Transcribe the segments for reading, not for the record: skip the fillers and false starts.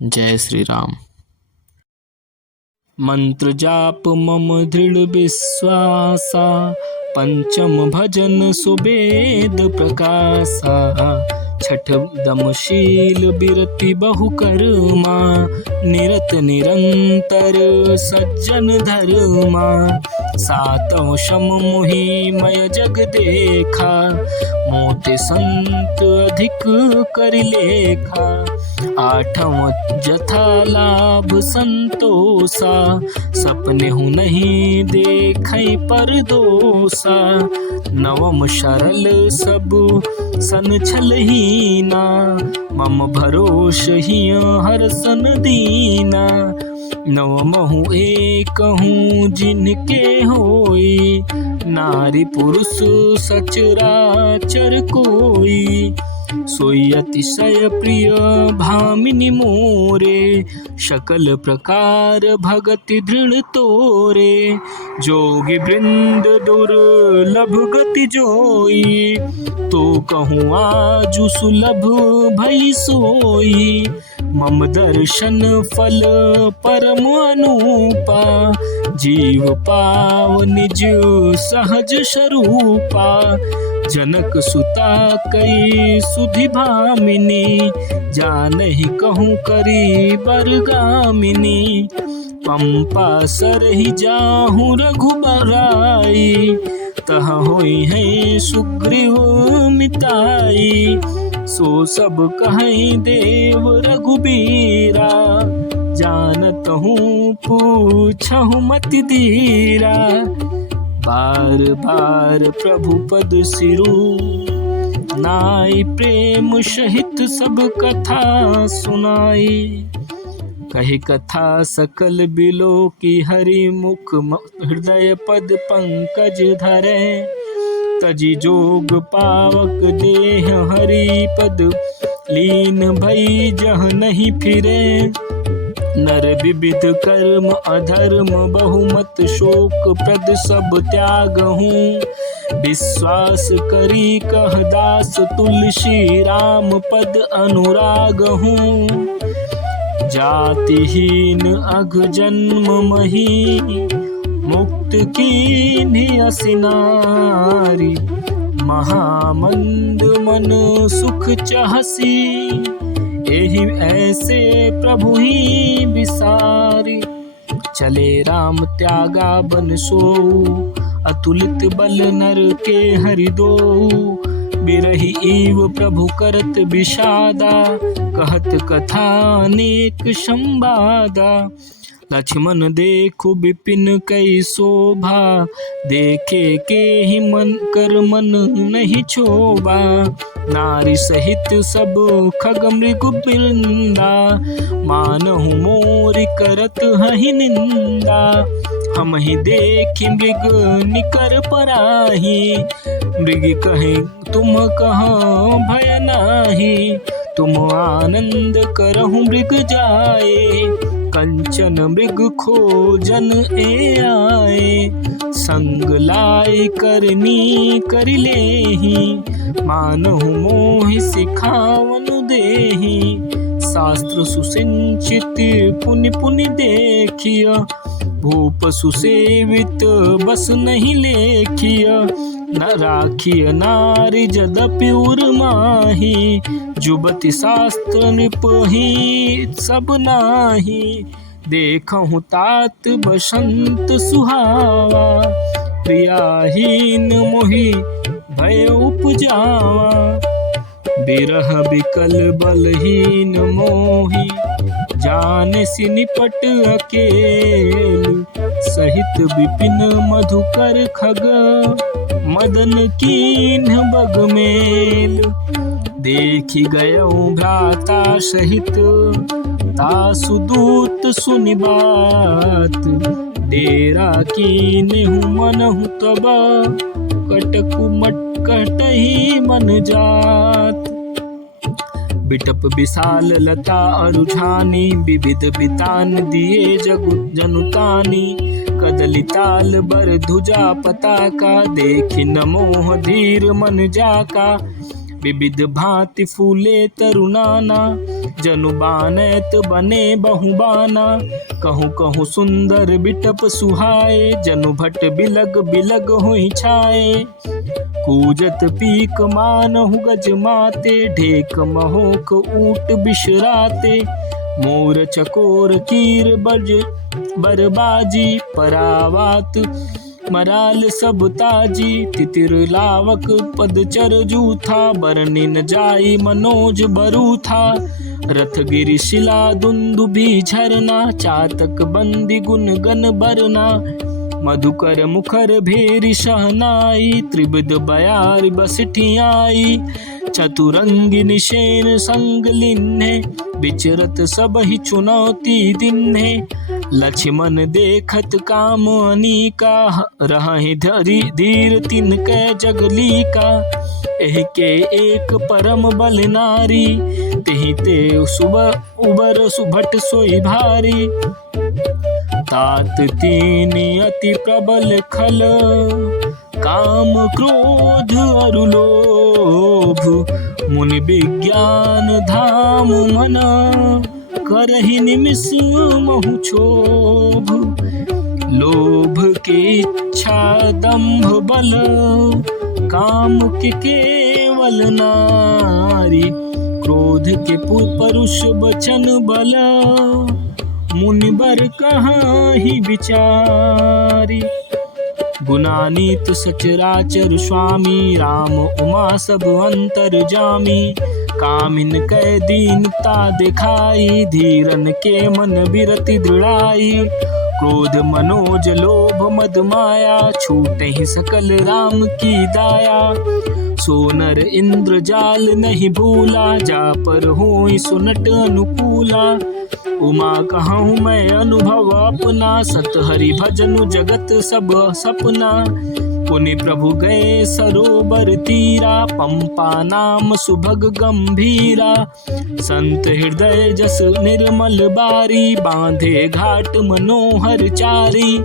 जय श्री राम। मंत्र जाप मम दृढ़ विश्वासा, पंचम भजन सुवेद प्रकाशा। छठ दमशील बिरति बहु कर्मा, निरत निरंतर सज्जन धर्मा। सातव शम मोहि मय जग देखा, मोते संत अधिक कर लेखा। आठव जथा लाभ संतोषा, सपने हूँ नहीं देखै पर दोषा। नवम सरल सब सन छलहीना, मम भरोस हिय हर सन दीना। नवमहु एक हूँ जिनके होई, नारी पुरुष सचराचर कोई। सोई अतिशय प्रिय भामिनी मोरे, सकल प्रकार भगति दृढ़ तोरे। जोगी वृंद दुर्लभ गति जोई, तो कहूँ आजु सुलभ भई सोई। मम दर्शन फल परम अनुपा, जीव पाव निज सहज स्वरूपा। जनक सुता कई सुधि भामिनी, जानहि कहूँ करी बरगामिनी। पंपा सरहि जाहूँ रघुबराई, तह होई है सुग्रीव मिताई। सो सब कहीं देव रघुबीरा, जानत हूँ पूछहु मति धीरा। बार बार प्रभु पद सिरु नाई, प्रेम सहित सब कथा सुनाई। कही कथा सकल बिलो की, हरि मुख हृदय पद पंकज धरे। तजी जोग पावक देह हरि पद, लीन भई जह नहीं फिरे। नर विविध कर्म अधर्म बहुमत, शोक प्रद सब त्याग हूँ। विश्वास करी कह दास, तुलसी राम पद अनुराग हूँ। जातिहीन अघ जन्म मही, मुक्त कीन्हि असिनारी। महामंद मन सुख चाहसी, एहि ऐसे प्रभु ही विसारी। चले राम त्यागा बन सोऊ, अतुलित बल नर के हरि दोऊ। बिरहि ईव प्रभु करत विषादा, कहत कथा अनेक संवादा। लक्ष्मण देखु विपिन कई शोभा, देखे के ही मन कर मन नहीं क्षोभा। नारी सहित सब खग मृग वृंदा, मानहु मोरि करत हहि निंदा। हम ही देखी मृग निकर पराही, मृग कहे तुम कहाँ भय नाही। तुम आनंद करहु मृग जाए, कंचन मृग खोजन ए आए। संग लाई करनी कर लेहि, मानहु मोहि सिखावनु देहि। शास्त्र सुसिंचित पुनि पुनि देखिय, भूप सुसेवित बस नहीं लेखिय। न राखिय नारी जदपि उर्माही, जुबति शास्त्र नृपहि सब नाही। देखहु तात बसंत सुहावा, प्रियाहीन मोहि भय उपजावा। बिरह बिकल बलहीन मोहि, जानसि निपट अकेल। सहित विपिन मधुकर खग, मदन कीन्ह बगमेल। देखि गयउ भ्राता सहित, तासु दूत सुनि बात। डेरा कीन्हु मनहु तब, कटकु मटकटहि मन जात। बिटप विशाल लता अरुझानी, विविध बितान दिए जगु जनुतानी। कदली ताल बर ध्वजा पताका, देखि न मोह धीर मन जाका। विविध भांति फूले तरुनाना, जनु बानैत बने बहुबाना। कहूँ कहूँ सुंदर बिटप सुहाए, जनु भट बिलग बिलग हुई छाए। कूजत पीक मानहु गज माते, ढेक महोक ऊट बिशराते। मोर चकोर कीर बज बरबाजी, परावात मराल सब ताजी। तितिर लावक पदचर जूथा, बरनिन जाई मनोज बरूथा। रथ गिरि शिला दुंदुभी झरना, चातक बंदी गुन गन बरना। मधुकर मुखर भेरी शहनाई, त्रिविध बयार बसठियाई। चतुरंगी निशेन संग लिन्हे, विचरत सब ही चुनौती दिन्हे। लक्ष्मण देखत काम अनीका, रहहि धीर तिनकै जगली का। एहि के एक परम बल नारी, तेहि ते सुबह उबर सुभट सोई भारी। तात तीनि अति प्रबल खल, काम क्रोध अरु लोभ। मुनि विज्ञान धाम मन, करहि निमिष महु क्षोभ। लोभ के इच्छा दंभ बल, काम के केवल नारी। क्रोध के परुष वचन बल, मुनिबर कहाँ ही विचारी। गुणानीत सचराचर स्वामी, राम उमा सब अंतर जामी। कामिन कै दीनता दिखाई, धीरन के मन बिरति दृढ़ाई। क्रोध मनोज लोभ मद माया, छूटे ही सकल राम की दाया। सोनर इंद्र जाल नहीं भूला, जा पर होई सुनट अनुकूला। उमा कहूँ मैं अनुभव अपना, सत हरि भजनु जगत सब सपना। पुनि प्रभु गए सरोवर तीरा, पंपा नाम सुभग गंभीरा। संत हृदय जस निर्मल बारी, बांधे घाट मनोहर चारी।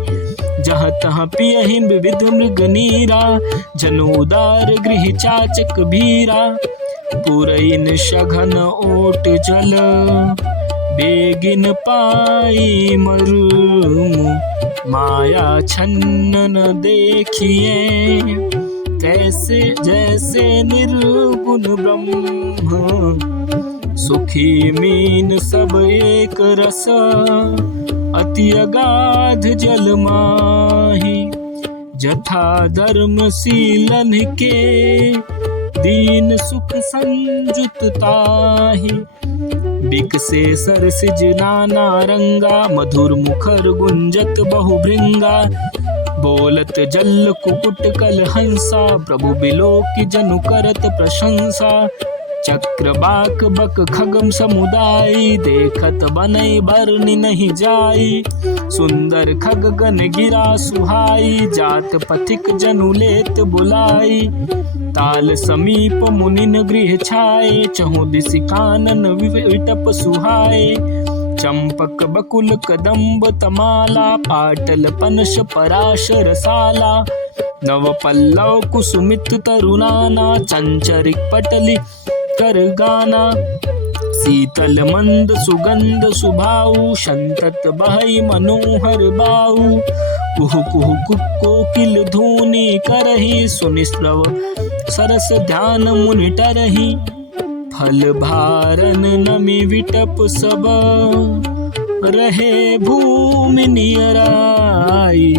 जहाँ तहाँ पियहि विविध मृग नीरा, जन उदार गृह चाचक भीरा। पुरैन सघन ओट जल, बेगिन पाई मर्म। माया छन्न न देखिए, कैसे जैसे निर्गुण ब्रह्म। सुखी मीन सब एक रस, अति अगाध जल माही। जथा धर्मशीलन के, दीन सुख संजुत ताहि। बिकसे सरसिज नाना रंगा, मधुर मुखर गुंजत बहु भृंगा। बोलत जल कुकुट कल हंसा, प्रभु बिलोक जनु करत प्रशंसा। चक्र बाक बक खगम समुदाय, देखत बनई बरनि नहीं जाई। सुंदर खग गन गिरा सुहाई, जात पथिक जनु लेत बुलाई। ताल समीप मुनिन गृह छाए, चहु दिसि कानन विटप सुहाए। चंपक बकुल कदम्ब तमाला, पाटल पनस पराश रसाला। नव पल्लव कुसुमित तरुनाना, चंचरिक पटली कर गाना। शीतल मंद सुगंध सुभाऊ, संतत बहई मनोहर बाऊ। कुहु कुहु कोकिल धूनि करहि, सुनि श्रव सरस ध्यान मुनि टरहि। फल भारन नमि विटप सब, रहे भूमि नियराई।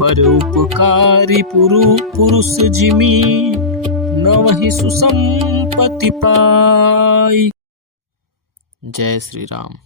पर उपकारी पुरुष जिमी, नवहि सुसंपत्ति पाई। जय श्री राम।